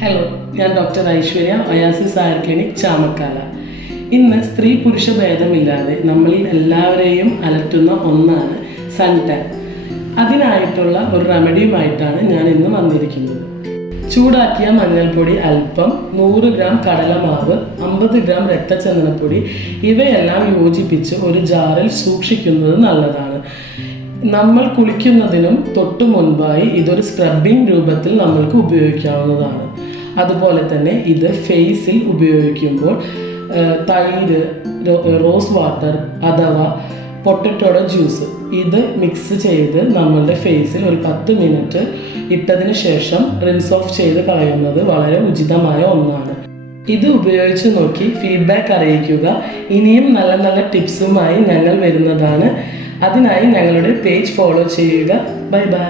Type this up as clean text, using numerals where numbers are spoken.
Hello, ഞാൻ doctor Aishwarya, oasis ആയുർ clinic, Chamakkala. ഇന്ന് സ്ത്രീ പുരുഷ ഭേദമില്ലാതെ നമ്മളിൽ എല്ലാവരെയും അലട്ടുന്ന ഒന്നാണ് സൺ ടാൻ. അതിനായിട്ടുള്ള ഒരു റെമഡിയുമായിട്ടാണ് ഞാൻ ഇന്ന് വന്നിരിക്കുന്നത്. ചൂടാക്കിയ മഞ്ഞൾപ്പൊടി അല്പം, 100 ഗ്രാം കടലമാവ്, 50 ഗ്രാം രക്തചന്ദനപ്പൊടി ഇവയെല്ലാം യോജിപ്പിച്ച് ഒരു ജാറിൽ സൂക്ഷിക്കുന്നത് നല്ലതാണ്. നമ്മൾ കുളിക്കുന്നതിനും തൊട്ടു മുൻപായി ഇതൊരു സ്ക്രബിംഗ് രൂപത്തിൽ നമ്മൾക്ക് ഉപയോഗിക്കാവുന്നതാണ്. അതുപോലെ തന്നെ ഇത് ഫേസിൽ ഉപയോഗിക്കുമ്പോൾ തൈര്, റോസ് വാട്ടർ അഥവാ പൊട്ടറ്റോയുടെ ജ്യൂസ് ഇത് മിക്സ് ചെയ്ത് നമ്മളുടെ ഫേസിൽ ഒരു 10 മിനിറ്റ് ഇട്ടതിന് ശേഷം റിൻസ് ഓഫ് ചെയ്ത് കളയുന്നത് വളരെ ഉചിതമായ ഒന്നാണ്. ഇത് ഉപയോഗിച്ച് നോക്കി ഫീഡ്ബാക്ക് അറിയിക്കുക. ഇനിയും നല്ല നല്ല ടിപ്സുമായി ഞങ്ങൾ വരുന്നതാണ്. അതിനായി ഞങ്ങളുടെ പേജ് ഫോളോ ചെയ്യുക. Bye bye.